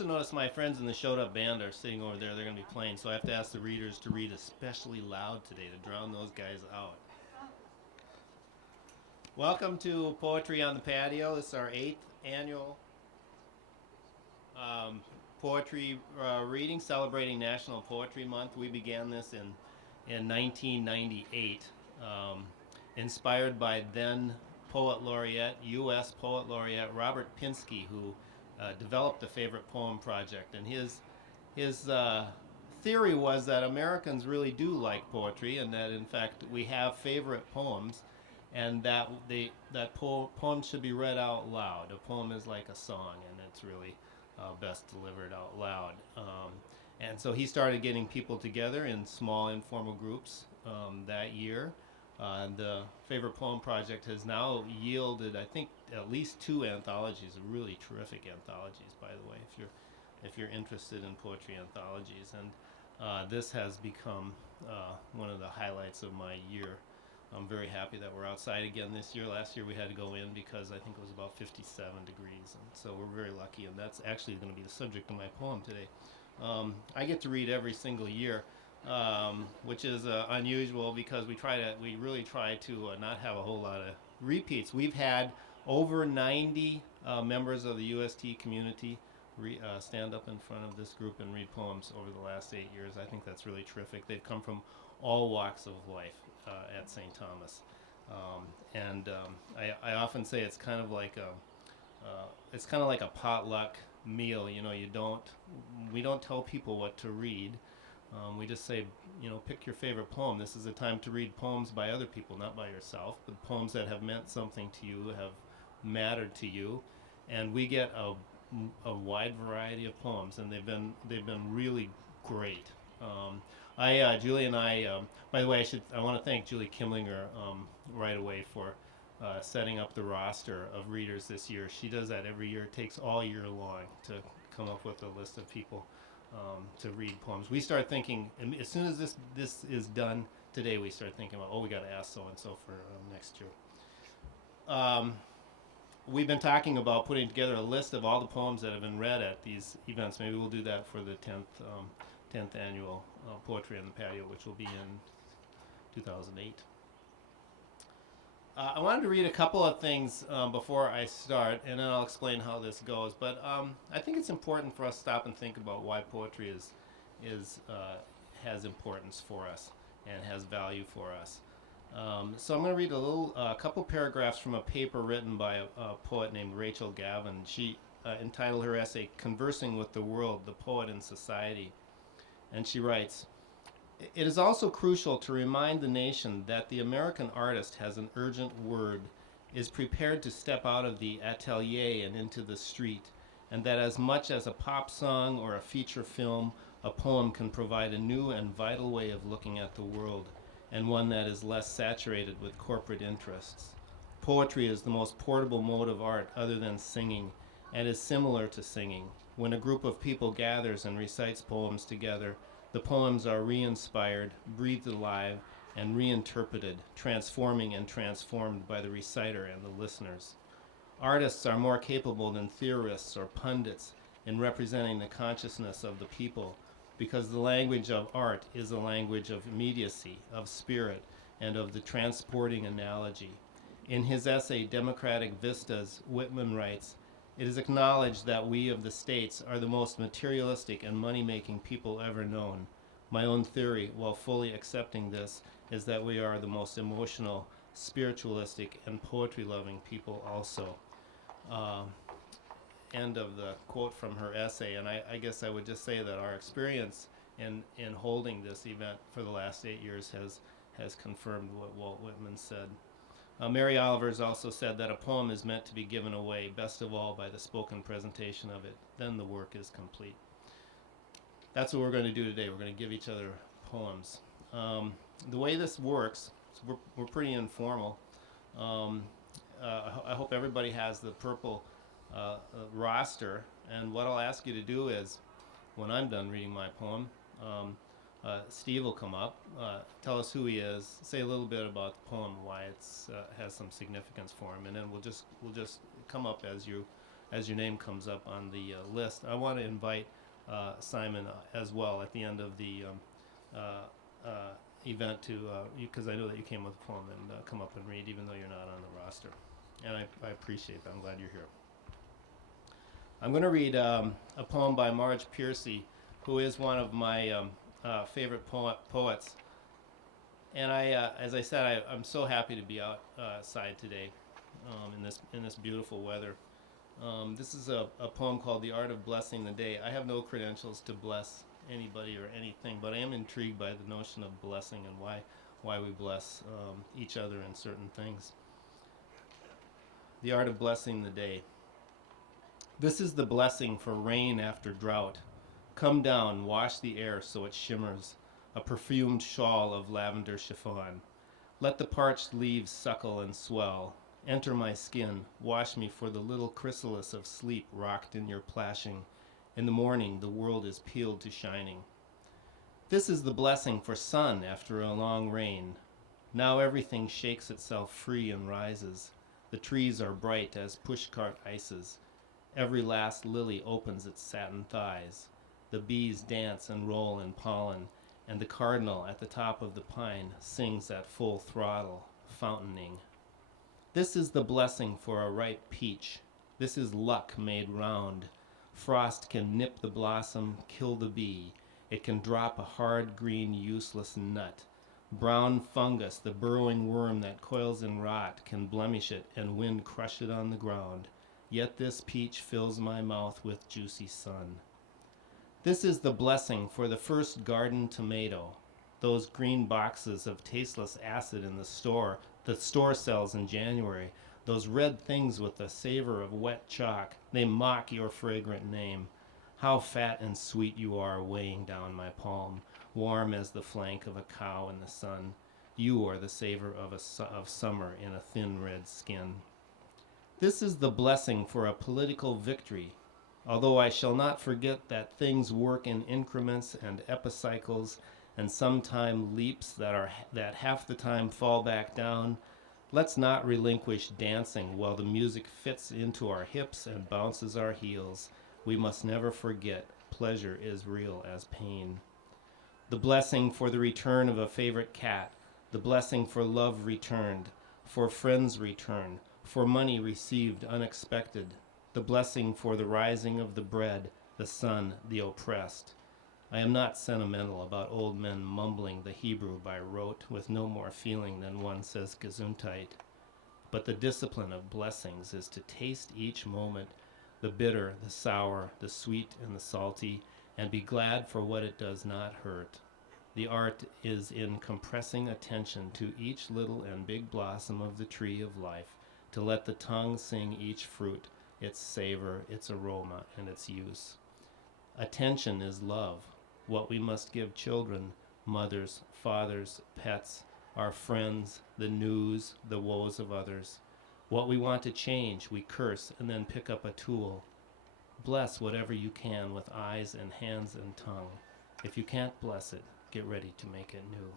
also noticed my friends in the showed up band are sitting over there. They're going to be playing, so I have to ask the readers to read especially loud today to drown those guys out. Welcome to Poetry on the Patio. This is our 8th annual poetry reading celebrating National Poetry Month. We began this in 1998, inspired by then Poet Laureate, U.S. Poet Laureate Robert Pinsky, who developed the Favorite Poem Project. And his theory was that Americans really do like poetry, and that in fact we have favorite poems, and that poems should be read out loud. A poem is like a song, and it's really best delivered out loud. And so he started getting people together in small informal groups that year. The Favorite Poem Project has now yielded, I think, at least 2 anthologies, really terrific anthologies, by the way, if you're interested in poetry anthologies. And this has become one of the highlights of my year. I'm very happy that we're outside again this year. Last year we had to go in because I think it was about 57 degrees, and so we're very lucky, and that's actually going to be the subject of my poem today. I get to read every single year, which is unusual because we really try to not have a whole lot of repeats. We've had over 90 members of the UST community stand up in front of this group and read poems over the last 8 years. I think that's really terrific. They've come from all walks of life at St. Thomas, and I often say it's kind of like a potluck meal. You know, we don't tell people what to read. We just say, pick your favorite poem. This is a time to read poems by other people, not by yourself, but poems that have meant something to you, have mattered to you, and we get a wide variety of poems, and they've been really great. Julie and I, by the way, I want to thank Julie Kimlinger right away for setting up the roster of readers this year. She does that every year. It takes all year long to come up with a list of people to read poems. We start thinking, and as soon as this is done today, we start thinking about, we got to ask so-and-so for next year. We've been talking about putting together a list of all the poems that have been read at these events. Maybe we'll do that for the 10th annual Poetry on the Patio, which will be in 2008. I wanted to read a couple of things before I start, and then I'll explain how this goes. But I think it's important for us to stop and think about why poetry has importance for us and has value for us. So I'm going to read a couple paragraphs from a paper written by a poet named Rachel Gavin. She entitled her essay, "Conversing with the World, the Poet in Society." And she writes, "It is also crucial to remind the nation that the American artist has an urgent word, is prepared to step out of the atelier and into the street, and that as much as a pop song or a feature film, a poem can provide a new and vital way of looking at the world, and one that is less saturated with corporate interests. Poetry is the most portable mode of art other than singing, and is similar to singing. When a group of people gathers and recites poems together, the poems are re-inspired, breathed alive, and reinterpreted, transforming and transformed by the reciter and the listeners. Artists are more capable than theorists or pundits in representing the consciousness of the people, because the language of art is a language of immediacy, of spirit, and of the transporting analogy. In his essay, Democratic Vistas, Whitman writes, "It is acknowledged that we of the states are the most materialistic and money-making people ever known. My own theory, while fully accepting this, is that we are the most emotional, spiritualistic, and poetry-loving people also." End of the quote from her essay. And I guess I would just say that our experience in holding this event for the last 8 years has confirmed what Walt Whitman said. Mary Olivers also said that a poem is meant to be given away, best of all by the spoken presentation of it. Then the work is complete. That's what we're going to do today. We're going to give each other poems. The way this works, so we're pretty informal. I hope everybody has the purple roster, and what I'll ask you to do is, when I'm done reading my poem, Steve will come up, tell us who he is, say a little bit about the poem, why it's has some significance for him, and then we'll just come up as you as your name comes up on the list. I want to invite Simon as well at the end of the event to, because I know that you came with a poem, and come up and read even though you're not on the roster. And I appreciate that. I'm glad you're here. I'm going to read a poem by Marge Piercy, who is one of my favorite poets. And as I said, I'm so happy to be outside today in this beautiful weather. This is a poem called The Art of Blessing the Day. I have no credentials to bless anybody or anything, but I am intrigued by the notion of blessing and why we bless each other in certain things. The Art of Blessing the Day. This is the blessing for rain after drought. Come down, wash the air so it shimmers, a perfumed shawl of lavender chiffon. Let the parched leaves suckle and swell. Enter my skin, wash me for the little chrysalis of sleep rocked in your plashing. In the morning the world is peeled to shining. This is the blessing for sun after a long rain. Now everything shakes itself free and rises. The trees are bright as pushcart ices. Every last lily opens its satin thighs. The bees dance and roll in pollen, and the cardinal at the top of the pine sings at full throttle, fountaining. This is the blessing for a ripe peach. This is luck made round. Frost can nip the blossom, kill the bee. It can drop a hard, green, useless nut. Brown fungus, the burrowing worm that coils in rot, can blemish it and wind crush it on the ground. Yet this peach fills my mouth with juicy sun. This is the blessing for the first garden tomato. Those green boxes of tasteless acid in the store sells in January. Those red things with the savor of wet chalk, they mock your fragrant name. How fat and sweet you are, weighing down my palm, warm as the flank of a cow in the sun. You are the savor of summer in a thin red skin. This is the blessing for a political victory. Although I shall not forget that things work in increments and epicycles, and sometime leaps that half the time fall back down, let's not relinquish dancing while the music fits into our hips and bounces our heels. We must never forget pleasure is real as pain. The blessing for the return of a favorite cat, the blessing for love returned, for friends returned, for money received unexpected, the blessing for the rising of the bread, the sun, the oppressed. I am not sentimental about old men mumbling the Hebrew by rote with no more feeling than one says Gesundheit. But the discipline of blessings is to taste each moment, the bitter, the sour, the sweet, and the salty, and be glad for what it does not hurt. The art is in compressing attention to each little and big blossom of the tree of life, to let the tongue sing each fruit, its savor, its aroma, and its use. Attention is love, what we must give children, mothers, fathers, pets, our friends, the news, the woes of others. What we want to change, we curse and then pick up a tool. Bless whatever you can with eyes and hands and tongue. If you can't bless it, get ready to make it new.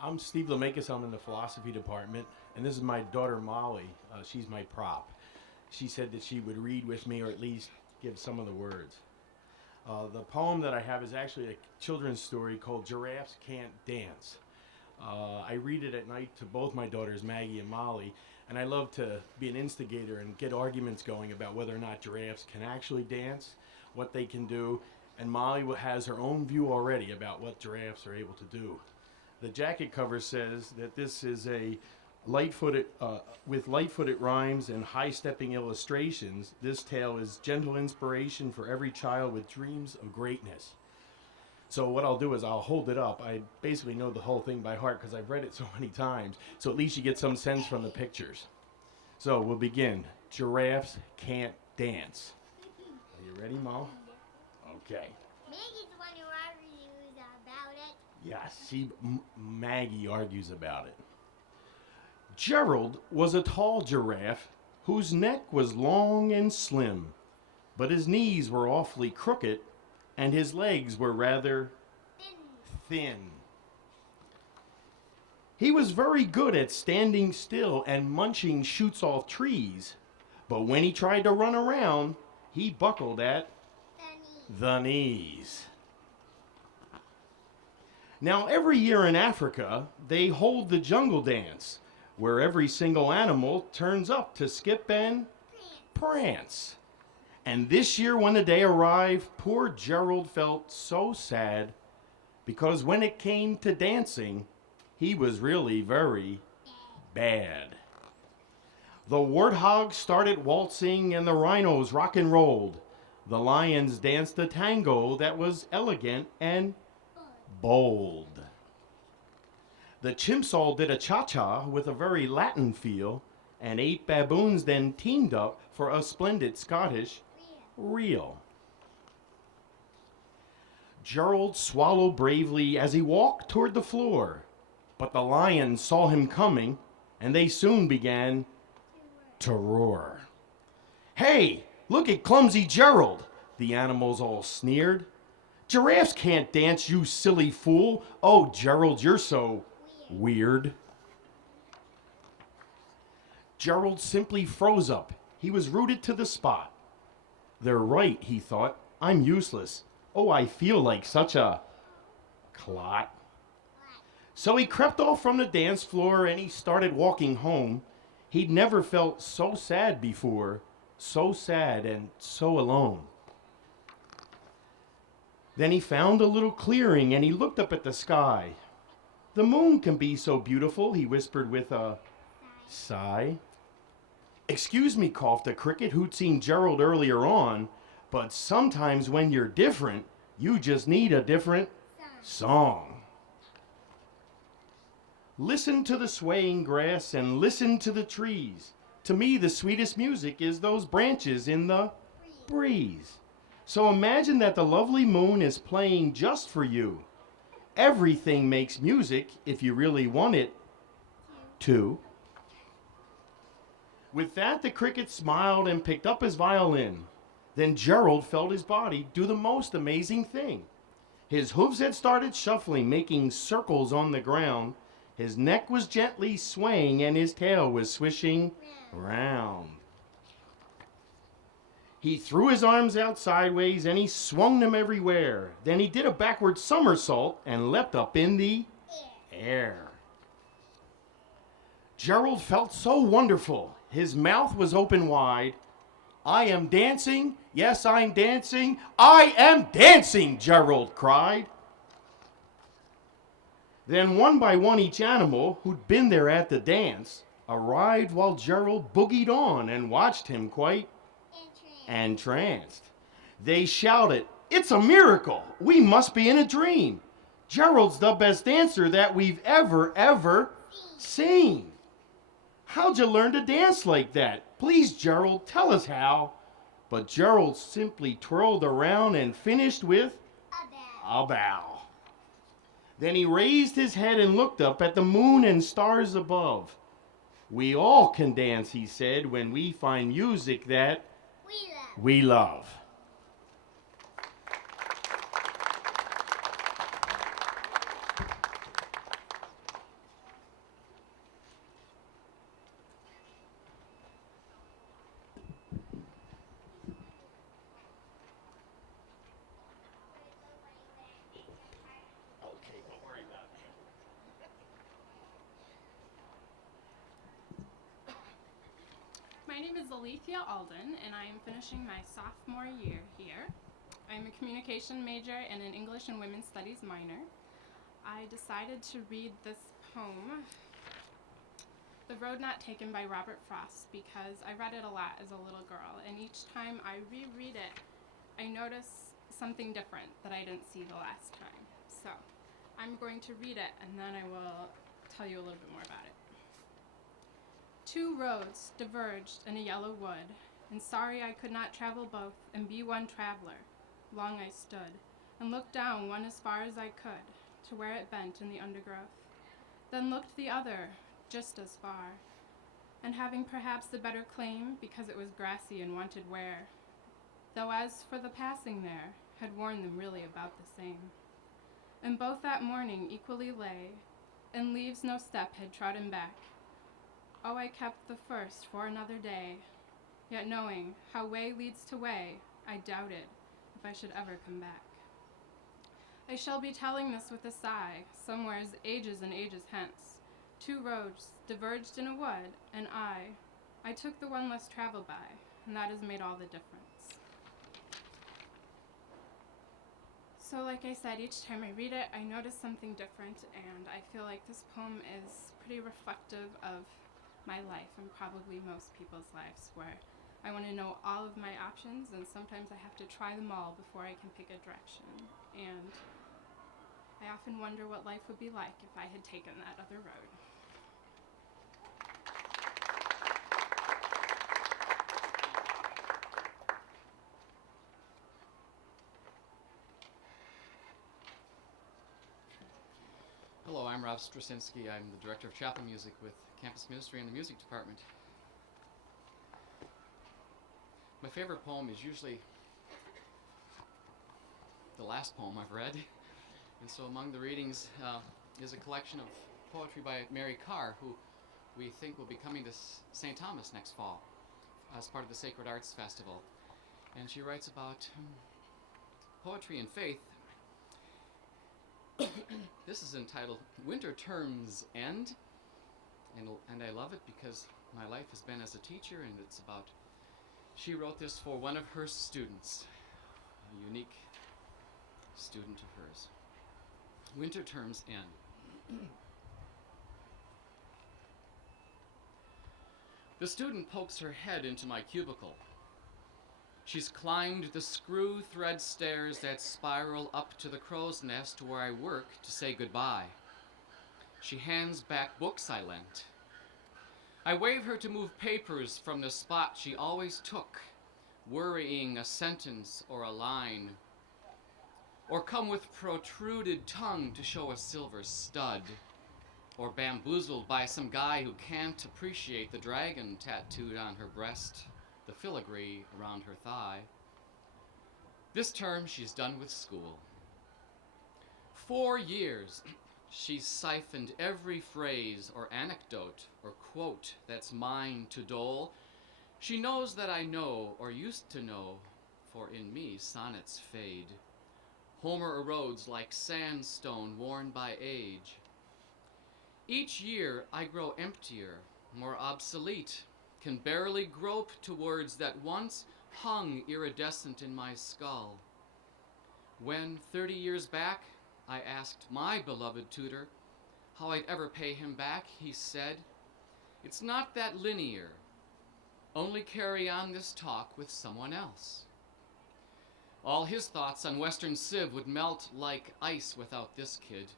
I'm Steve Laumakis. I'm in the philosophy department, and this is my daughter Molly. She's my prop. She said that she would read with me, or at least give some of the words. The poem that I have is actually a children's story called Giraffes Can't Dance. I read it at night to both my daughters, Maggie and Molly, and I love to be an instigator and get arguments going about whether or not giraffes can actually dance, what they can do, and Molly has her own view already about what giraffes are able to do. The jacket cover says that this is a With light-footed rhymes and high-stepping illustrations, this tale is gentle inspiration for every child with dreams of greatness. So what I'll do is I'll hold it up. I basically know the whole thing by heart because I've read it so many times. So at least you get some sense from the pictures. So we'll begin. Giraffes can't dance. Are you ready, Mo? Okay. Maggie's the one who argues about it. Yes, Maggie argues about it. Gerald was a tall giraffe whose neck was long and slim, but his knees were awfully crooked and his legs were rather thin. He was very good at standing still and munching shoots off trees, but when he tried to run around, he buckled at the knees. Now, every year in Africa, they hold the jungle dance, where every single animal turns up to skip and prance. And this year when the day arrived, poor Gerald felt so sad because when it came to dancing, he was really very bad. The warthogs started waltzing and the rhinos rock and rolled. The lions danced a tango that was elegant and bold. The chimps all did a cha-cha with a very Latin feel, and 8 baboons then teamed up for a splendid Scottish reel. Gerald swallowed bravely as he walked toward the floor, but the lions saw him coming, and they soon began to roar. "Hey, look at clumsy Gerald," the animals all sneered. "Giraffes can't dance, you silly fool. Oh, Gerald, you're so weird." Gerald simply froze up. He was rooted to the spot. They're right, he thought. I'm useless. Oh, I feel like such a clot. So he crept off from the dance floor and he started walking home. He'd never felt so sad before, so sad and so alone. Then he found a little clearing and he looked up at the sky. "The moon can be so beautiful," he whispered with a sigh. "Excuse me," coughed a cricket who'd seen Gerald earlier on, "but sometimes when you're different, you just need a different song. Listen to the swaying grass and listen to the trees. To me, the sweetest music is those branches in the breeze. So imagine that the lovely moon is playing just for you. Everything makes music if you really want it to." With that, the cricket smiled and picked up his violin. Then Gerald felt his body do the most amazing thing. His hooves had started shuffling, making circles on the ground. His neck was gently swaying and his tail was swishing round. He threw his arms out sideways and he swung them everywhere. Then he did a backward somersault and leapt up in the air. Gerald felt so wonderful. His mouth was open wide. "I am dancing. Yes, I'm dancing. I am dancing," Gerald cried. Then one by one each animal who'd been there at the dance arrived while Gerald boogied on and watched him quite entranced. They shouted, "It's a miracle! We must be in a dream! Gerald's the best dancer that we've ever seen! How'd you learn to dance like that? Please, Gerald, tell us how." But Gerald simply twirled around and finished with a bow. Then he raised his head and looked up at the moon and stars above. "We all can dance," he said, "when we find music that we love." My name is Alethea Alden, and I am finishing my sophomore year here. I'm a communication major and an English and Women's Studies minor. I decided to read this poem The Road Not Taken by Robert Frost because I read it a lot as a little girl, and each time I reread it, I notice something different that I didn't see the last time. So I'm going to read it, and then I will tell you a little bit more about it. Two roads diverged in a yellow wood, and sorry I could not travel both and be one traveler. Long I stood, and looked down one as far as I could, to where it bent in the undergrowth. Then looked the other, just as far, and having perhaps the better claim because it was grassy and wanted wear, though as for the passing there, had worn them really about the same. And both that morning equally lay, and leaves no step had trodden back. Oh, I kept the first for another day, yet knowing how way leads to way, I doubted if I should ever come back. I shall be telling this with a sigh, somewheres ages and ages hence. Two roads diverged in a wood, and I took the one less traveled by, and that has made all the difference. So like I said, each time I read it, I notice something different, and I feel like this poem is pretty reflective of my life and probably most people's lives, where I want to know all of my options, and sometimes I have to try them all before I can pick a direction. And I often wonder what life would be like if I had taken that other road. Hello, I'm Rob Strusinski. I'm the Director of Chapel Music with Campus Ministry in the Music Department. My favorite poem is usually the last poem I've read. And so among the readings is a collection of poetry by Mary Karr, who we think will be coming to St. Thomas next fall as part of the Sacred Arts Festival. And she writes about poetry and faith. This is entitled Winter Terms End, and I love it because my life has been as a teacher, and it's about, she wrote this for one of her students, a unique student of hers. Winter Terms End. The student pokes her head into my cubicle. She's climbed the screw thread stairs that spiral up to the crow's nest where I work to say goodbye. She hands back books I lent. I wave her to move papers from the spot she always took, worrying a sentence or a line, or come with protruded tongue to show a silver stud, or bamboozled by some guy who can't appreciate the dragon tattooed on her breast, the filigree around her thigh. This term she's done with school. 4 years she's siphoned every phrase or anecdote or quote that's mine to dole. She knows that I know or used to know, for in me sonnets fade. Homer erodes like sandstone worn by age. Each year I grow emptier, more obsolete, can barely grope to words that once hung iridescent in my skull. When 30 years back I asked my beloved tutor how I'd ever pay him back, he said, "It's not that linear. Only carry on this talk with someone else." All his thoughts on Western Civ would melt like ice without this kid.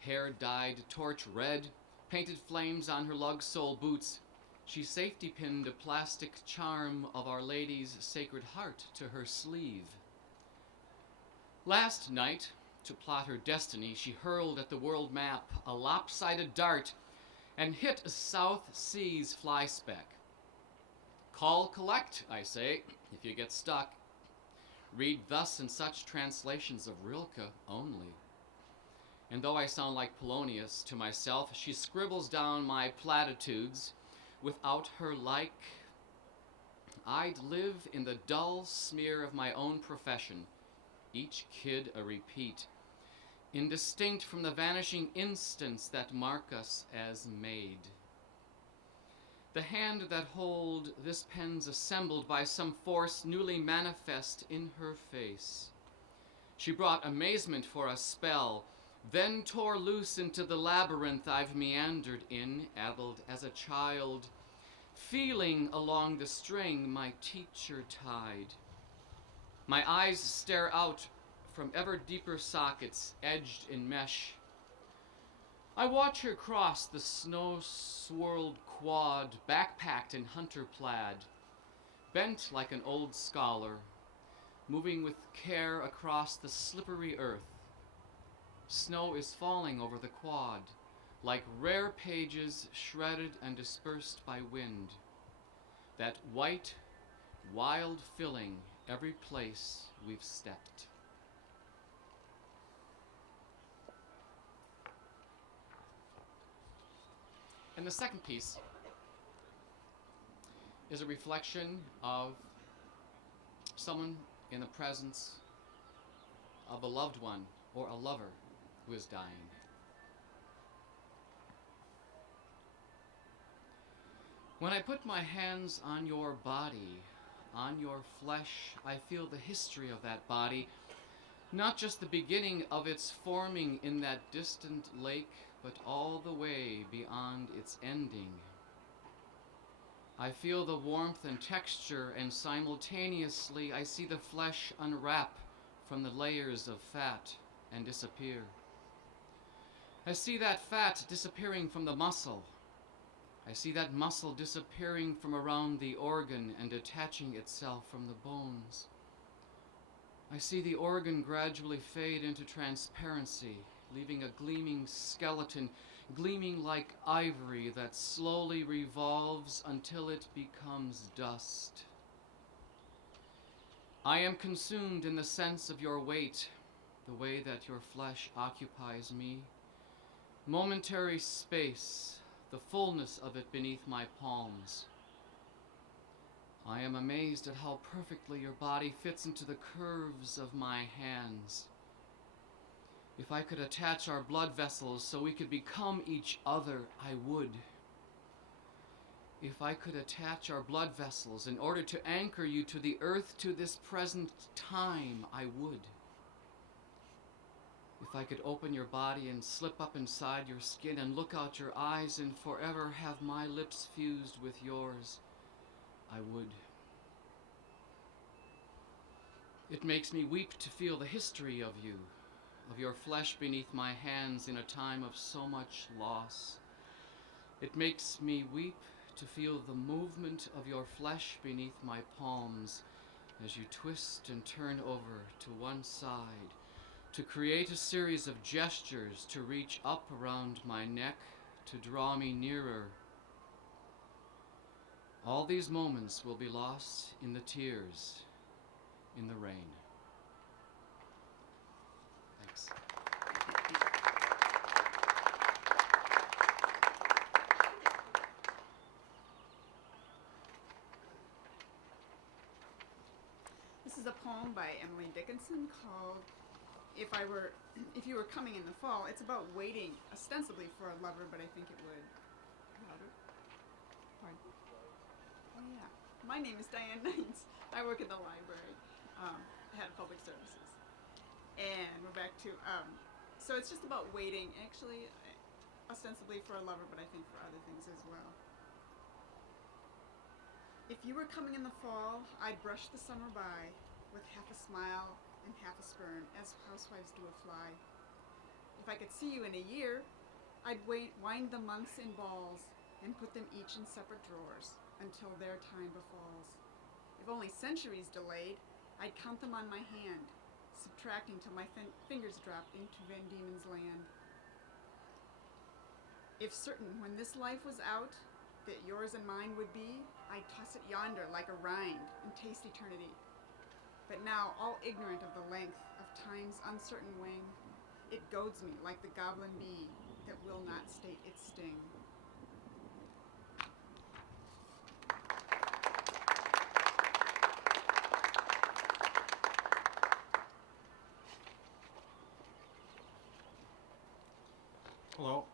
Hair dyed torch red, painted flames on her lug sole boots. She safety pinned a plastic charm of Our Lady's Sacred Heart to her sleeve. Last night, to plot her destiny, she hurled at the world map a lopsided dart and hit a South Seas fly speck. Call collect, I say, if you get stuck. Read thus and such translations of Rilke only. And though I sound like Polonius to myself, she scribbles down my platitudes. Without her like, I'd live in the dull smear of my own profession, each kid a repeat, indistinct from the vanishing instants that mark us as made. The hand that hold this pen's assembled by some force newly manifest in her face. She brought amazement for a spell, then tore loose into the labyrinth I've meandered in, addled as a child, feeling along the string my teacher tied. My eyes stare out from ever deeper sockets edged in mesh. I watch her cross the snow-swirled quad, backpacked in hunter plaid, bent like an old scholar, moving with care across the slippery earth. Snow is falling over the quad, like rare pages shredded and dispersed by wind. That white, wild filling every place we've stepped. And the second piece is a reflection of someone in the presence of a loved one or a lover who is dying. When I put my hands on your body, on your flesh, I feel the history of that body, not just the beginning of its forming in that distant lake, but all the way beyond its ending. I feel the warmth and texture, and simultaneously I see the flesh unwrap from the layers of fat and disappear. I see that fat disappearing from the muscle. I see that muscle disappearing from around the organ and detaching itself from the bones. I see the organ gradually fade into transparency, leaving a gleaming skeleton, gleaming like ivory that slowly revolves until it becomes dust. I am consumed in the sense of your weight, the way that your flesh occupies me. Momentary space, the fullness of it beneath my palms. I am amazed at how perfectly your body fits into the curves of my hands. If I could attach our blood vessels so we could become each other, I would. If I could attach our blood vessels in order to anchor you to the earth, to this present time, I would. If I could open your body and slip up inside your skin and look out your eyes and forever have my lips fused with yours, I would. It makes me weep to feel the history of you, of your flesh beneath my hands in a time of so much loss. It makes me weep to feel the movement of your flesh beneath my palms as you twist and turn over to one side, to create a series of gestures to reach up around my neck, to draw me nearer. All these moments will be lost in the tears, in the rain. Thanks. This is a poem by Emily Dickinson called If You Were Coming in the Fall. It's about waiting ostensibly for a lover, but I think it would. Louder? Pardon? Oh yeah. My name is Diane Knights. I work at the library, head of public services. And we're back to, so it's just about waiting, actually, ostensibly for a lover, but I think for other things as well. If you were coming in the fall, I'd brush the summer by with half a smile and half a spurn, as housewives do a fly. If I could see you in a year, I'd wind the months in balls and put them each in separate drawers until their time befalls. If only centuries delayed, I'd count them on my hand, subtracting till my fingers dropped into Van Diemen's land. If certain when this life was out that yours and mine would be, I'd toss it yonder like a rind and taste eternity. But now, all ignorant of the length of time's uncertain wing, it goads me like the goblin bee that will not state its sting. Hello,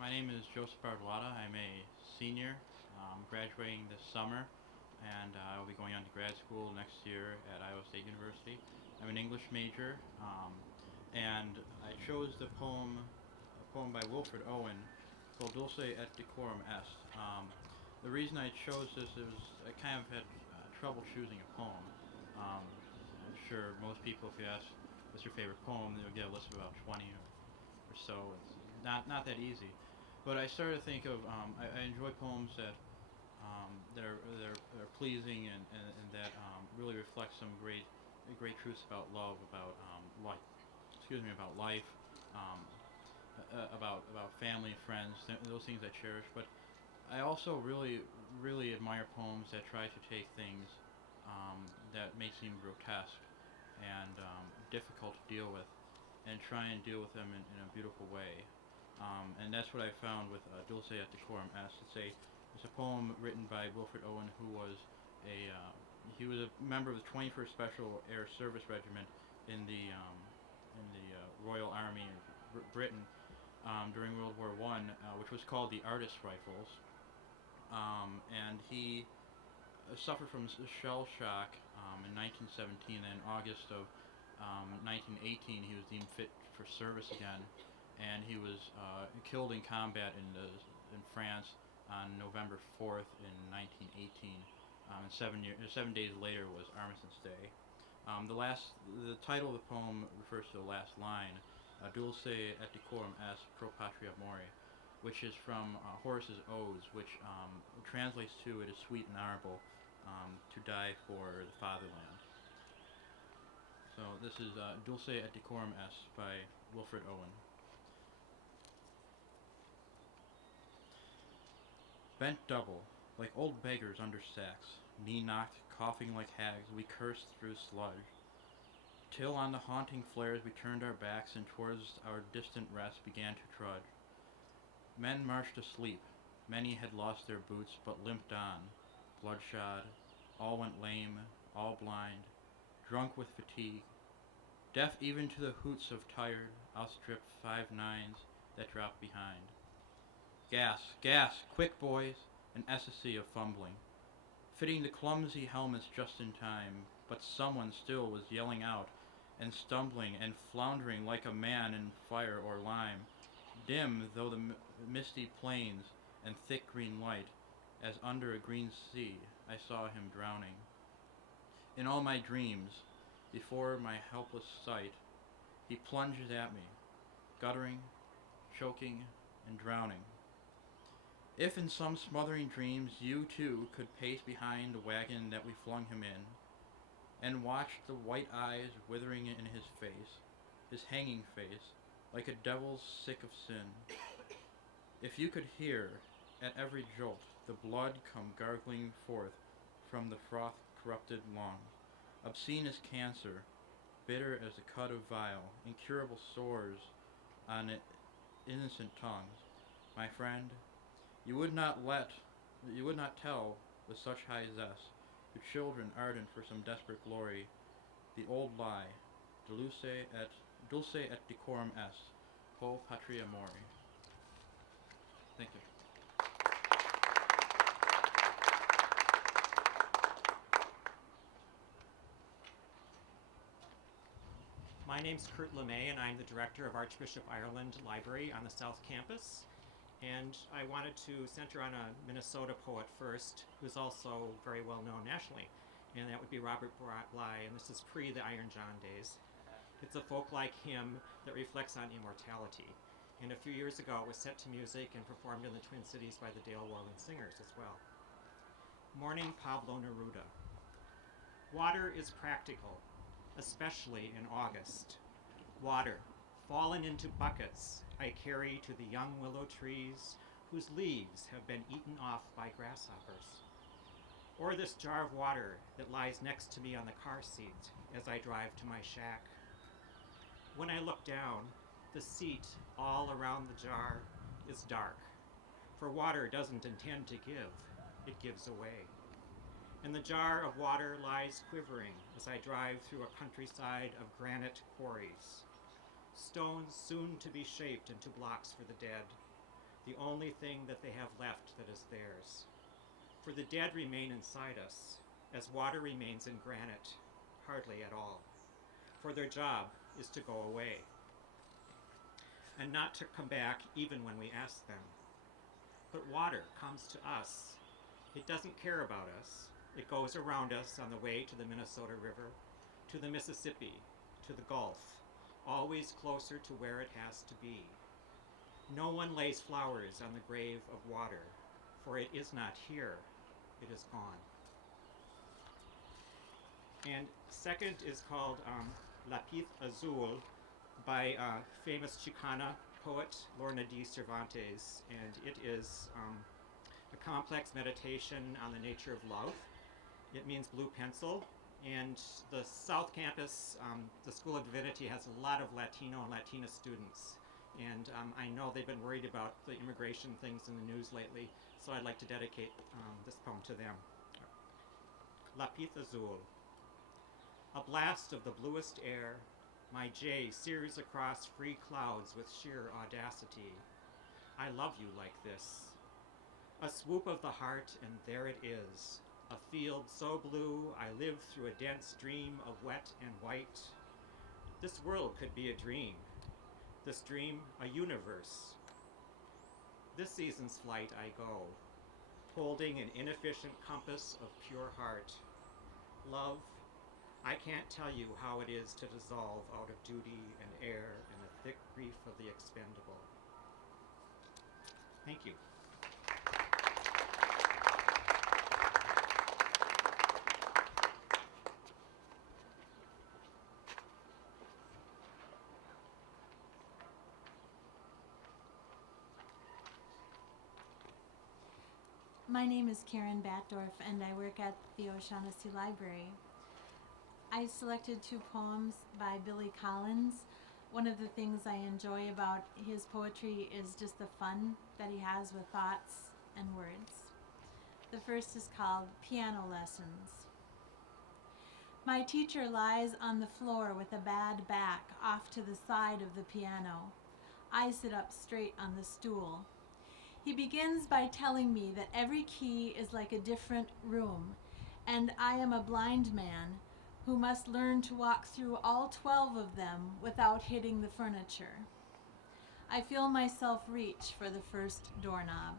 my name is Joseph Bartolotta. I'm a senior, graduating this summer, and I'll be going on to grad school next year at Iowa State University. I'm an English major, And I chose a poem by Wilfred Owen called Dolce et Decorum Est. The reason I chose this is I kind of had trouble choosing a poem. I'm sure most people, if you ask what's your favorite poem, they'll get a list of about 20 or so. It's not that easy. But I started to think of, I enjoy poems that are pleasing and that really reflect some great truths about love, about life. About life, about family, friends, those things I cherish. But I also really admire poems that try to take things that may seem grotesque and difficult to deal with, and try and deal with them in a beautiful way. And that's what I found with Dolce et Decorum Est. It's a poem written by Wilfred Owen, who was he was a member of the 21st Special Air Service Regiment in the Royal Army of Britain during World War I, which was called the Artist Rifles. And he suffered from shell shock in 1917, and in August of 1918 he was deemed fit for service again, and he was killed in combat in France on November 4th in 1918. And 7 days later was Armistice Day. The title of the poem refers to the last line, Dulce et Decorum Est pro patria mori, which is from Horace's Odes, which translates to "It is sweet and honorable to die for the fatherland." So this is Dulce et Decorum Est by Wilfred Owen. Bent double, like old beggars under sacks, knee-knocked, coughing like hags, we cursed through sludge, till on the haunting flares we turned our backs and towards our distant rest began to trudge. Men marched asleep, many had lost their boots but limped on, bloodshot, all went lame, all blind, drunk with fatigue, deaf even to the hoots of tired, outstripped 5 9s that dropped behind. Gas, gas, quick boys, an ecstasy of fumbling, fitting the clumsy helmets just in time, but someone still was yelling out, and stumbling and floundering like a man in fire or lime, dim though the misty plains and thick green light, as under a green sea I saw him drowning. In all my dreams, before my helpless sight, he plunges at me, guttering, choking, and drowning. If in some smothering dreams you too could pace behind the wagon that we flung him in, and watch the white eyes withering in his face, his hanging face, like a devil's sick of sin, if you could hear, at every jolt, the blood come gargling forth from the froth-corrupted lungs, obscene as cancer, bitter as the cut of vile, incurable sores on innocent tongues, my friend, you would not tell with such high zest to children ardent for some desperate glory the old lie, dulce et decorum est, pro patria mori. Thank you. My name's Curt LeMay, and I'm the director of Archbishop Ireland Library on the South Campus. And I wanted to center on a Minnesota poet first, who's also very well known nationally, and that would be Robert Bly, and this is pre the Iron John days. It's a folk-like hymn that reflects on immortality. And a few years ago, it was set to music and performed in the Twin Cities by the Dale Worland Singers as well. Mourning Pablo Neruda. Water is practical, especially in August. Water, fallen into buckets, I carry to the young willow trees whose leaves have been eaten off by grasshoppers. Or this jar of water that lies next to me on the car seat as I drive to my shack. When I look down, the seat all around the jar is dark, for water doesn't intend to give, it gives away. And the jar of water lies quivering as I drive through a countryside of granite quarries. Stones soon to be shaped into blocks for the dead, the only thing that they have left that is theirs. For the dead remain inside us, as water remains in granite, hardly at all. For their job is to go away, and not to come back even when we ask them. But water comes to us. It doesn't care about us. It goes around us on the way to the Minnesota River, to the Mississippi, to the Gulf, always closer to where it has to be. No one lays flowers on the grave of water, for it is not here, it is gone. And second is called Lapiz Azul by famous Chicana poet Lorna D. Cervantes, and it is a complex meditation on the nature of love. It means blue pencil, and the South Campus, the School of Divinity, has a lot of Latino and Latina students, and I know they've been worried about the immigration things in the news lately, so I'd like to dedicate this poem to them. Lapiz Azul. A blast of the bluest air, my jay sears across free clouds with sheer audacity. I love you like this. A swoop of the heart, and there it is. A field so blue, I live through a dense dream of wet and white. This world could be a dream. This dream, a universe. This season's flight I go, holding an inefficient compass of pure heart. Love, I can't tell you how it is to dissolve out of duty and air in the thick grief of the expendable. Thank you. My name is Karen Batdorf, and I work at the O'Shaughnessy Library. I selected 2 poems by Billy Collins. One of the things I enjoy about his poetry is just the fun that he has with thoughts and words. The first is called Piano Lessons. My teacher lies on the floor with a bad back off to the side of the piano. I sit up straight on the stool. He begins by telling me that every key is like a different room, and I am a blind man who must learn to walk through all 12 of them without hitting the furniture. I feel myself reach for the first doorknob.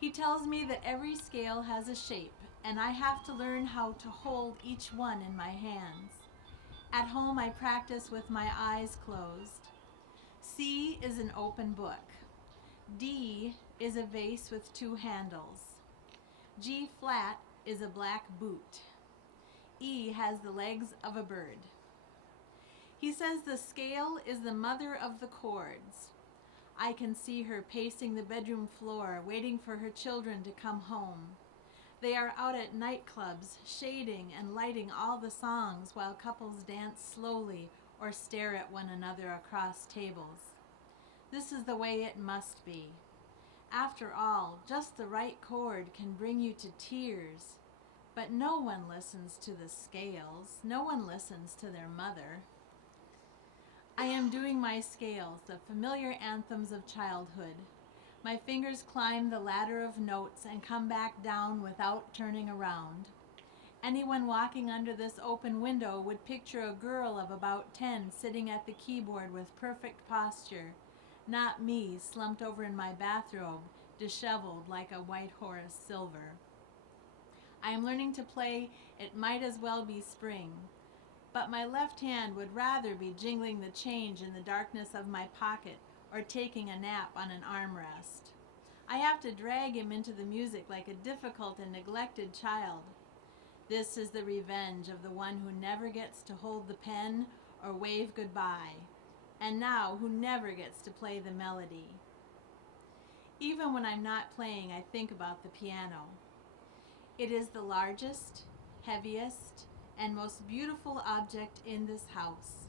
He tells me that every scale has a shape, and I have to learn how to hold each one in my hands. At home, I practice with my eyes closed. C is an open book. D is a vase with 2 handles. G flat is a black boot. E has the legs of a bird. He says the scale is the mother of the chords. I can see her pacing the bedroom floor, waiting for her children to come home. They are out at nightclubs, shading and lighting all the songs while couples dance slowly or stare at one another across tables. This is the way it must be. After all, just the right chord can bring you to tears. But no one listens to the scales. No one listens to their mother. I am doing my scales, the familiar anthems of childhood. My fingers climb the ladder of notes and come back down without turning around. Anyone walking under this open window would picture a girl of about 10 sitting at the keyboard with perfect posture, not me slumped over in my bathrobe, disheveled like a white Horace Silver. I am learning to play It Might As Well Be Spring, but my left hand would rather be jingling the change in the darkness of my pocket or taking a nap on an armrest. I have to drag him into the music like a difficult and neglected child. This is the revenge of the one who never gets to hold the pen or wave goodbye, and now who never gets to play the melody. Even when I'm not playing, I think about the piano. It is the largest, heaviest, and most beautiful object in this house.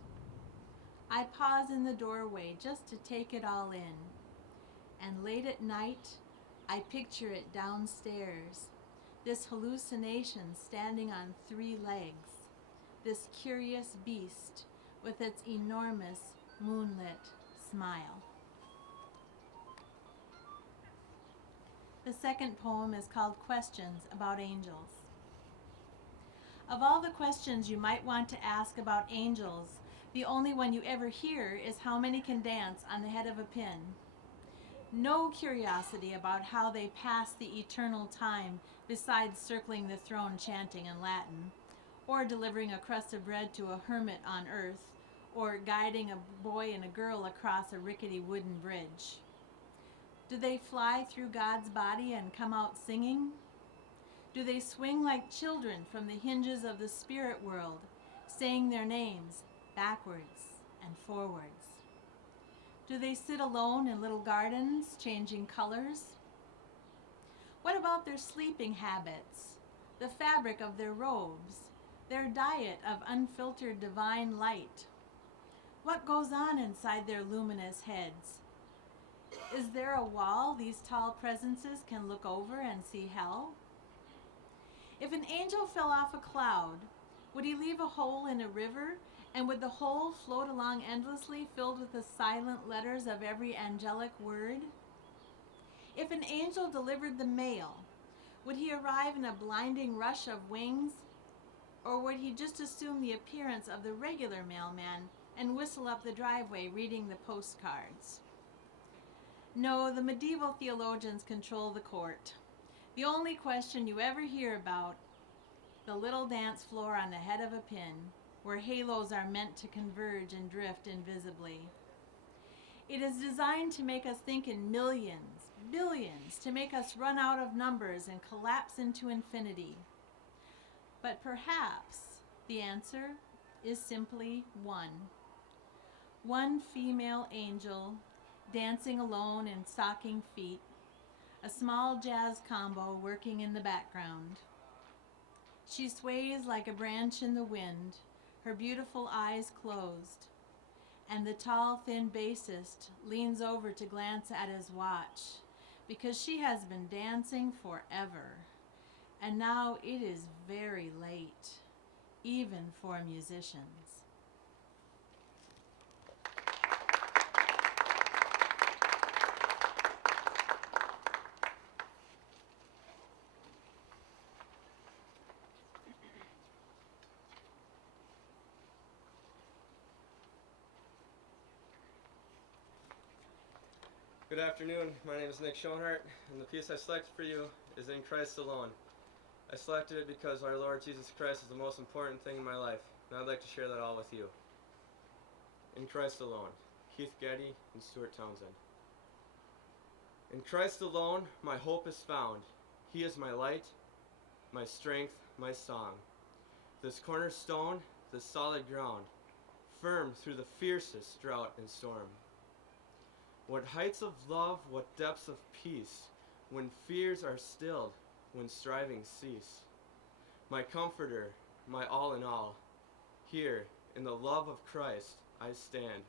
I pause in the doorway just to take it all in. And late at night, I picture it downstairs, this hallucination standing on 3 legs, this curious beast with its enormous moonlit smile. The second poem is called Questions About Angels. Of all the questions you might want to ask about angels, The only one you ever hear is how many can dance on the head of a pin. No curiosity about how they pass the eternal time besides circling the throne chanting in Latin, or delivering a crust of bread to a hermit on earth, or guiding a boy and a girl across a rickety wooden bridge. Do they fly through God's body and come out singing? Do they swing like children from the hinges of the spirit world, saying their names backwards and forwards? Do they sit alone in little gardens, changing colors? What about their sleeping habits, the fabric of their robes, their diet of unfiltered divine light? What goes on inside their luminous heads? Is there a wall these tall presences can look over and see hell? If an angel fell off a cloud, would he leave a hole in a river, and would the hole float along endlessly, filled with the silent letters of every angelic word? If an angel delivered the mail, would he arrive in a blinding rush of wings, or would he just assume the appearance of the regular mailman and whistle up the driveway reading the postcards? No, the medieval theologians control the court. The only question you ever hear about, the little dance floor on the head of a pin, where halos are meant to converge and drift invisibly. It is designed to make us think in millions, billions, to make us run out of numbers and collapse into infinity. But perhaps the answer is simply one. One female angel dancing alone in stocking feet, a small jazz combo working in the background. She sways like a branch in the wind, her beautiful eyes closed, and the tall, thin bassist leans over to glance at his watch, because she has been dancing forever, and now it is very late, even for musicians. Good afternoon, my name is Nick Schoenhart, and the piece I selected for you is In Christ Alone. I selected it because our Lord Jesus Christ is the most important thing in my life, and I'd like to share that all with you. In Christ Alone, Keith Getty and Stuart Townsend. In Christ alone, my hope is found. He is my light, my strength, my song. This cornerstone, this solid ground, firm through the fiercest drought and storm. What heights of love, what depths of peace, when fears are stilled, when strivings cease. My comforter, my all in all, here in the love of Christ I stand.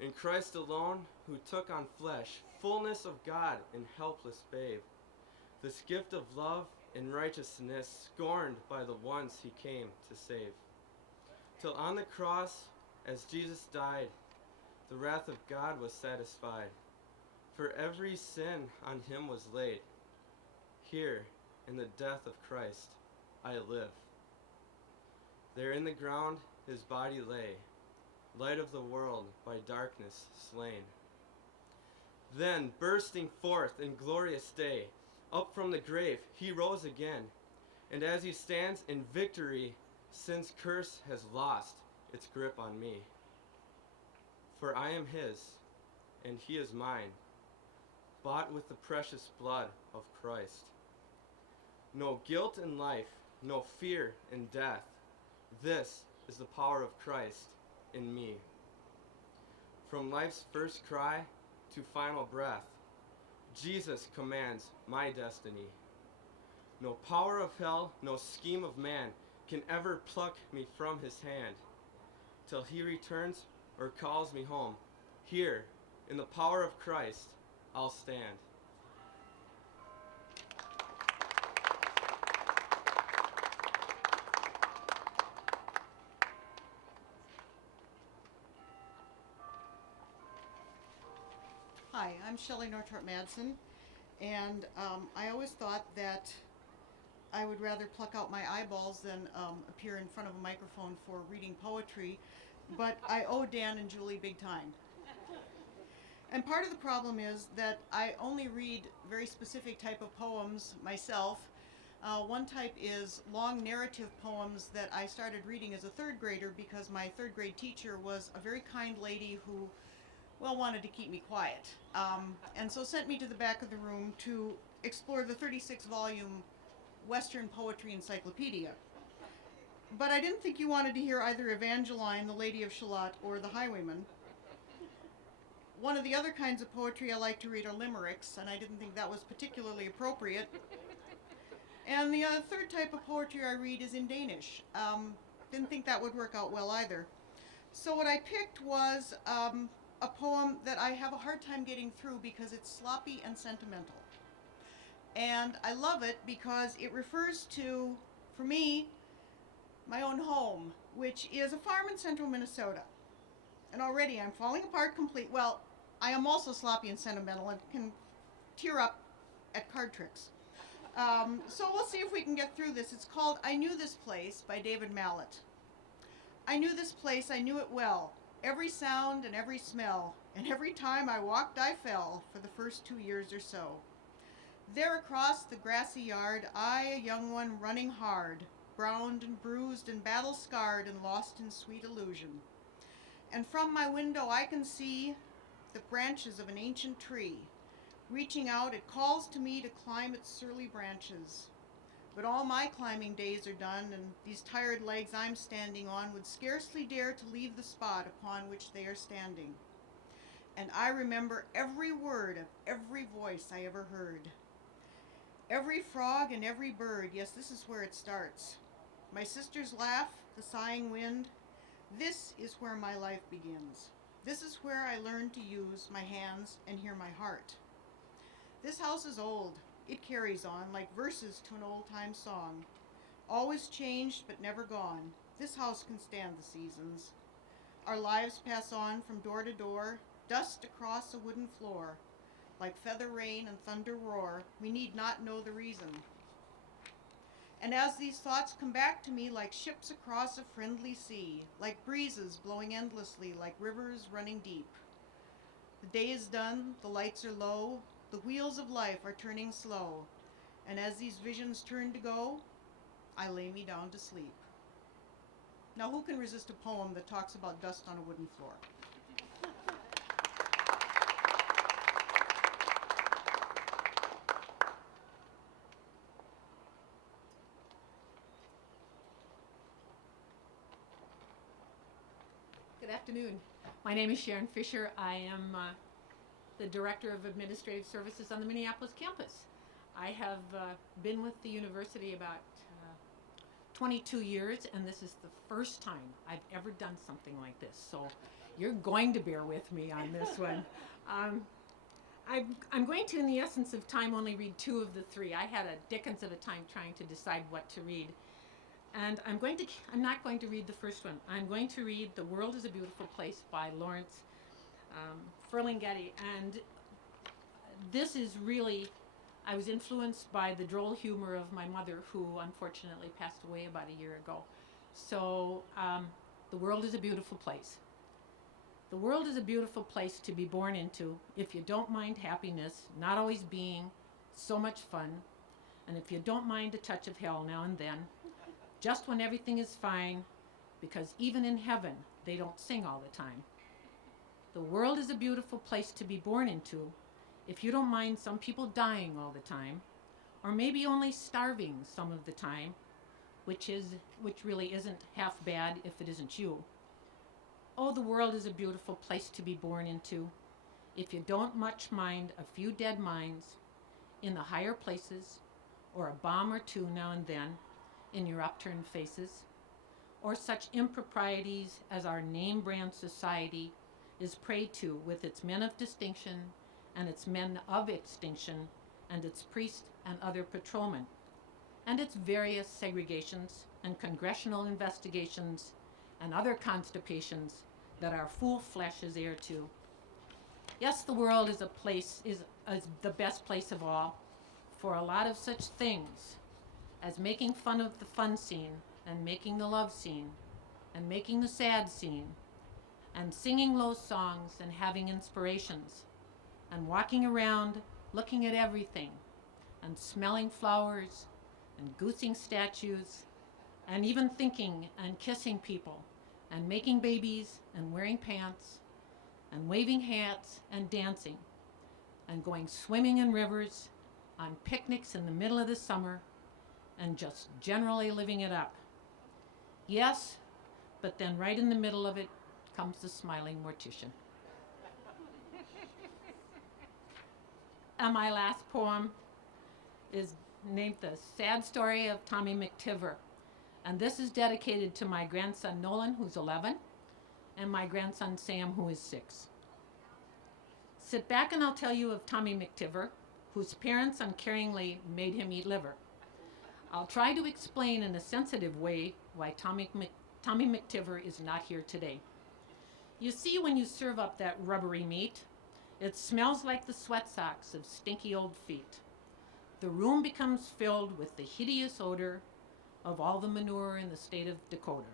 In Christ alone, who took on flesh, fullness of God in helpless babe, this gift of love and righteousness scorned by the ones he came to save. Till on the cross, as Jesus died, the wrath of God was satisfied, for every sin on him was laid. Here, in the death of Christ, I live. There in the ground his body lay, light of the world by darkness slain. Then, bursting forth in glorious day, up from the grave he rose again, and as he stands in victory, sin's curse has lost its grip on me. For I am his, and he is mine, bought with the precious blood of Christ. No guilt in life, no fear in death. This is the power of Christ in me. From life's first cry to final breath, Jesus commands my destiny. No power of hell, no scheme of man can ever pluck me from his hand, till he returns or calls me home. Here, in the power of Christ, I'll stand. Hi, I'm Shelly Nordtorp-Madson, and I always thought that I would rather pluck out my eyeballs than appear in front of a microphone for reading poetry, but I owe Dan and Julie big time. And part of the problem is that I only read very specific type of poems myself. One type is long narrative poems that I started reading as a third grader because my third grade teacher was a very kind lady who, well, wanted to keep me quiet. And so sent me to the back of the room to explore the 36-volume Western Poetry Encyclopedia. But I didn't think you wanted to hear either Evangeline, the Lady of Shalott, or The Highwayman. One of the other kinds of poetry I like to read are limericks, and I didn't think that was particularly appropriate. And the third type of poetry I read is in Danish. Didn't think that would work out well either. So what I picked was a poem that I have a hard time getting through because it's sloppy and sentimental. And I love it because it refers to, for me, my own home, which is a farm in central Minnesota. And already I'm falling apart complete. Well, I am also sloppy and sentimental and can tear up at card tricks. So we'll see if we can get through this. It's called I Knew This Place by David Mallet. I knew this place, I knew it well. Every sound and every smell. And every time I walked, I fell for the first 2 years or so. There across the grassy yard, I, a young one, running hard, browned and bruised and battle-scarred and lost in sweet illusion. And from my window I can see the branches of an ancient tree. Reaching out, it calls to me to climb its surly branches. But all my climbing days are done, and these tired legs I'm standing on would scarcely dare to leave the spot upon which they are standing. And I remember every word of every voice I ever heard. Every frog and every bird, yes, this is where it starts. My sister's laugh, the sighing wind. This is where my life begins. This is where I learned to use my hands and hear my heart. This house is old. It carries on like verses to an old-time song. Always changed but never gone. This house can stand the seasons. Our lives pass on from door to door, dust across a wooden floor. Like feather rain and thunder roar, we need not know the reason. And as these thoughts come back to me like ships across a friendly sea, like breezes blowing endlessly, like rivers running deep. The day is done, the lights are low, the wheels of life are turning slow, and as these visions turn to go, I lay me down to sleep. Now who can resist a poem that talks about dust on a wooden floor? Good afternoon. My name is Sharon Fisher. I am the Director of Administrative Services on the Minneapolis campus. I have been with the university about 22 years, and this is the first time I've ever done something like this. So you're going to bear with me on this one. I'm going to, in the essence of time, only read two of the three. I had a dickens of a time trying to decide what to read. And I'm not going to read the first one. I'm going to read The World is a Beautiful Place by Lawrence Ferlinghetti. And this is really, I was influenced by the droll humor of my mother, who unfortunately passed away about a year ago. So, The World is a Beautiful Place. The world is a beautiful place to be born into if you don't mind happiness, not always being so much fun, and if you don't mind a touch of hell now and then, just when everything is fine, because even in heaven, they don't sing all the time. The world is a beautiful place to be born into if you don't mind some people dying all the time, or maybe only starving some of the time, which really isn't half bad if it isn't you. Oh, the world is a beautiful place to be born into if you don't much mind a few dead minds in the higher places, or a bomb or two now and then in your upturned faces, or such improprieties as our name-brand society is prey to with its men of distinction and its men of extinction and its priests and other patrolmen, and its various segregations and congressional investigations and other constipations that our fool flesh is heir to. Yes, the world is the best place of all for a lot of such things as making fun of the fun scene, and making the love scene, and making the sad scene, and singing low songs and having inspirations and walking around looking at everything and smelling flowers and goosing statues and even thinking and kissing people and making babies and wearing pants and waving hats and dancing and going swimming in rivers, on picnics in the middle of the summer, and just generally living it up. Yes, but then right in the middle of it comes the smiling mortician. And my last poem is named The Sad Story of Tommy McTiver. And this is dedicated to my grandson Nolan, who's 11, and my grandson Sam, who is 6. Sit back and I'll tell you of Tommy McTiver, whose parents uncaringly made him eat liver. I'll try to explain in a sensitive way why Tommy McTiver is not here today. You see, when you serve up that rubbery meat, it smells like the sweat socks of stinky old feet. The room becomes filled with the hideous odor of all the manure in the state of Dakota.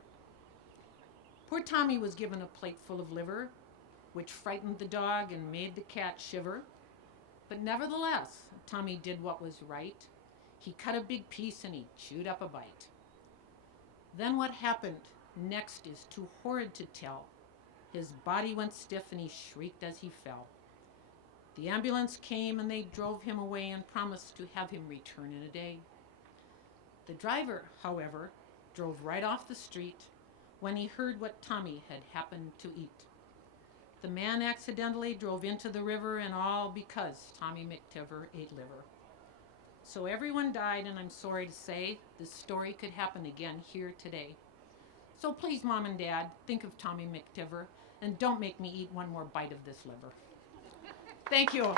Poor Tommy was given a plate full of liver, which frightened the dog and made the cat shiver. But nevertheless, Tommy did what was right. He cut a big piece and he chewed up a bite. Then what happened next is too horrid to tell. His body went stiff and he shrieked as he fell. The ambulance came and they drove him away and promised to have him return in a day. The driver, however, drove right off the street when he heard what Tommy had happened to eat. The man accidentally drove into the river, and all because Tommy McTiver ate liver. So everyone died, and I'm sorry to say this story could happen again here today. So please, Mom and Dad, think of Tommy McTiver, and don't make me eat one more bite of this liver. Thank you.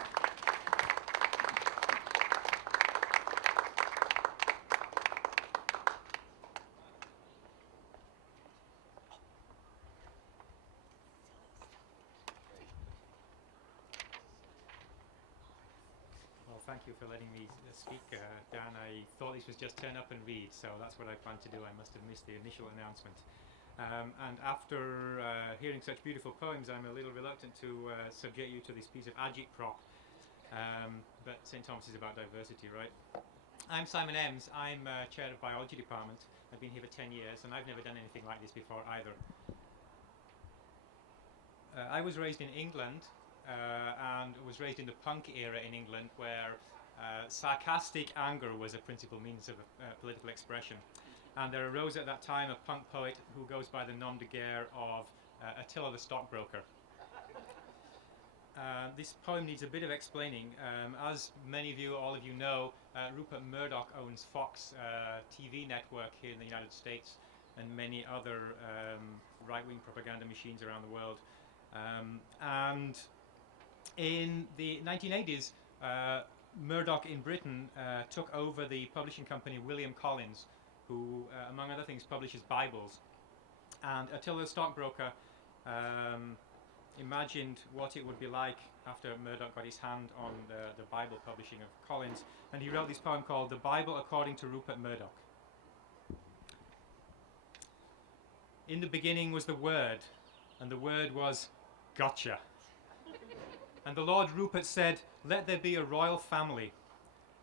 Thank you for letting me speak, Dan. I thought this was just turn up and read, so that's what I plan to do. I must have missed the initial announcement. And after hearing such beautiful poems, I'm a little reluctant to subject you to this piece of agitprop. But St. Thomas is about diversity, right? I'm Simon Ems. I'm chair of biology department. I've been here for 10 years, and I've never done anything like this before either. I was raised in England, and was raised in the punk era in England, where sarcastic anger was a principal means of political expression. And there arose at that time a punk poet who goes by the nom de guerre of Attila the Stockbroker. This poem needs a bit of explaining. As many of you, all of you know, Rupert Murdoch owns Fox TV network here in the United States and many other right-wing propaganda machines around the world. And in the 1980s, Murdoch in Britain took over the publishing company William Collins, who, among other things, publishes Bibles. And Attila the Stockbroker imagined what it would be like after Murdoch got his hand on the Bible publishing of Collins, and he wrote this poem called The Bible According to Rupert Murdoch. In the beginning was the Word, and the Word was gotcha. And the Lord Rupert said, let there be a royal family,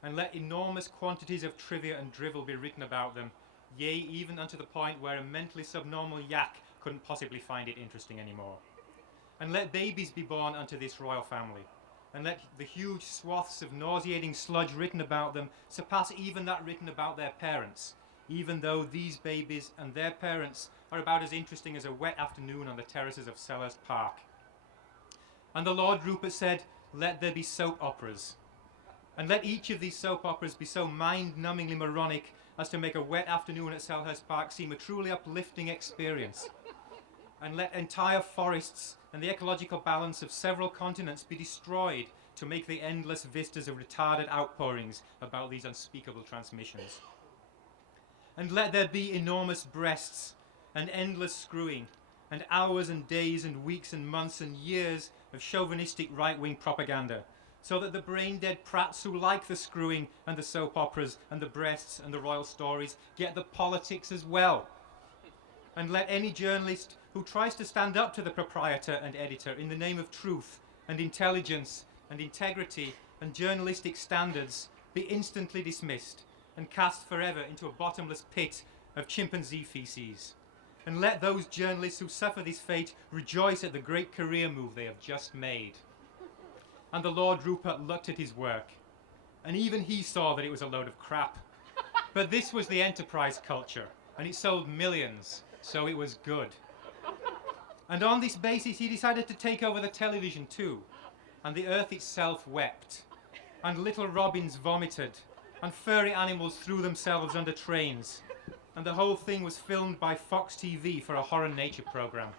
and let enormous quantities of trivia and drivel be written about them, yea, even unto the point where a mentally subnormal yak couldn't possibly find it interesting anymore. And let babies be born unto this royal family, and let the huge swaths of nauseating sludge written about them surpass even that written about their parents, even though these babies and their parents are about as interesting as a wet afternoon on the terraces of Selhurst Park. And the Lord Rupert said, let there be soap operas. And let each of these soap operas be so mind-numbingly moronic as to make a wet afternoon at Selhurst Park seem a truly uplifting experience. And let entire forests and the ecological balance of several continents be destroyed to make the endless vistas of retarded outpourings about these unspeakable transmissions. And let there be enormous breasts and endless screwing and hours and days and weeks and months and years of chauvinistic right-wing propaganda, so that the brain-dead prats who like the screwing and the soap operas and the breasts and the royal stories get the politics as well. And let any journalist who tries to stand up to the proprietor and editor in the name of truth and intelligence and integrity and journalistic standards be instantly dismissed and cast forever into a bottomless pit of chimpanzee feces. And let those journalists who suffer this fate rejoice at the great career move they have just made. And the Lord Rupert looked at his work, and even he saw that it was a load of crap. But this was the enterprise culture, and it sold millions, so it was good. And on this basis he decided to take over the television too, and the earth itself wept, and little robins vomited, and furry animals threw themselves under trains, and the whole thing was filmed by Fox TV for a horror nature program.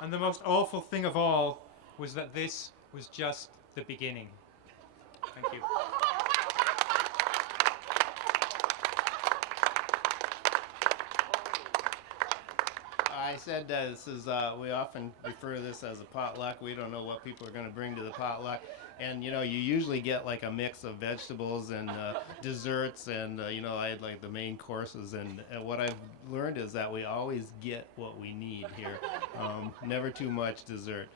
And the most awful thing of all was that this was just the beginning. Thank you. I said this is, we often refer to this as a potluck. We don't know what people are going to bring to the potluck. And, you know, you usually get like a mix of vegetables and desserts and, you know, I had like the main courses. And what I've learned is that we always get what we need here. Never too much dessert.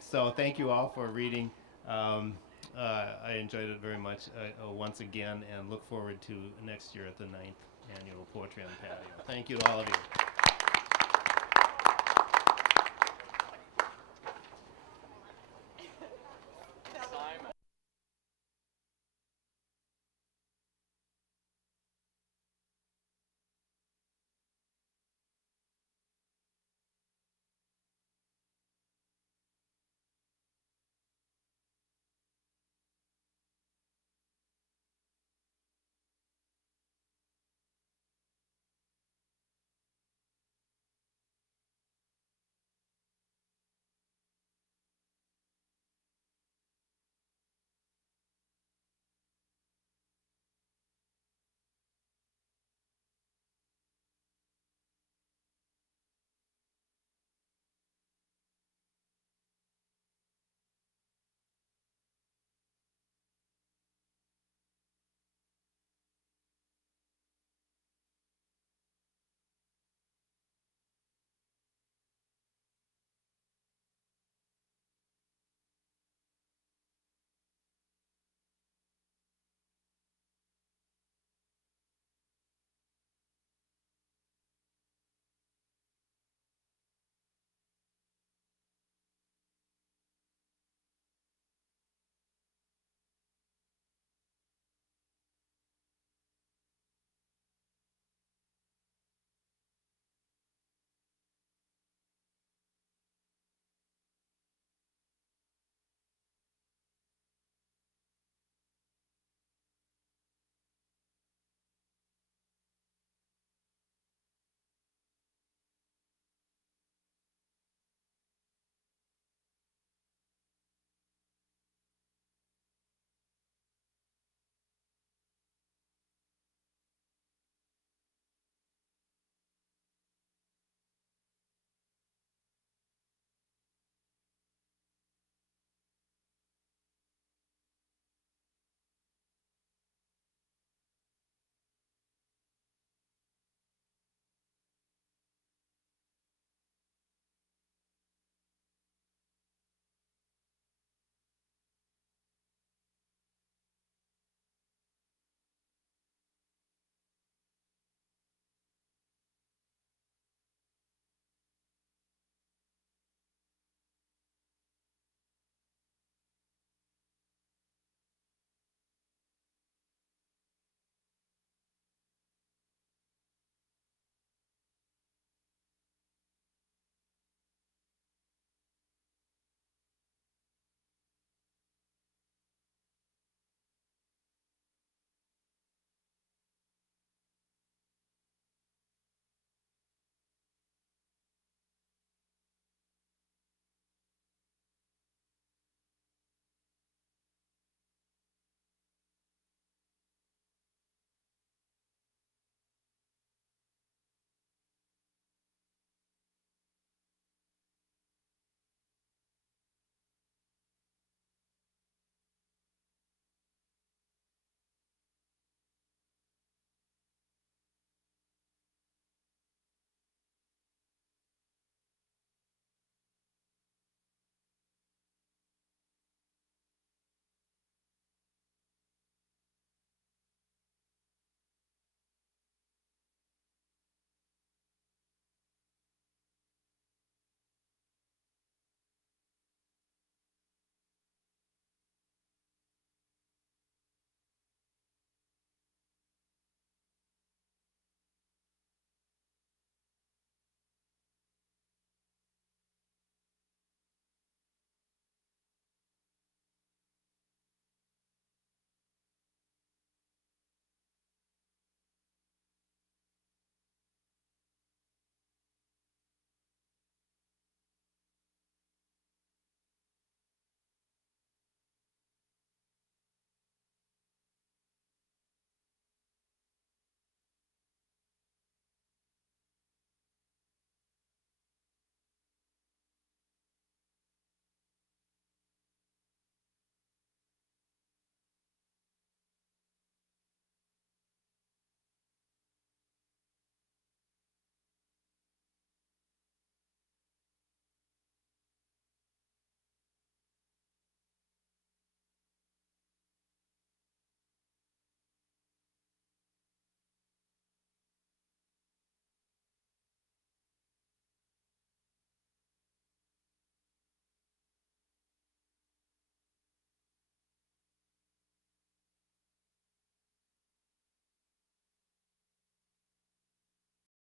So thank you all for reading. I enjoyed it very much once again and look forward to next year at the 9th Annual Poetry on the Patio. Thank you to all of you.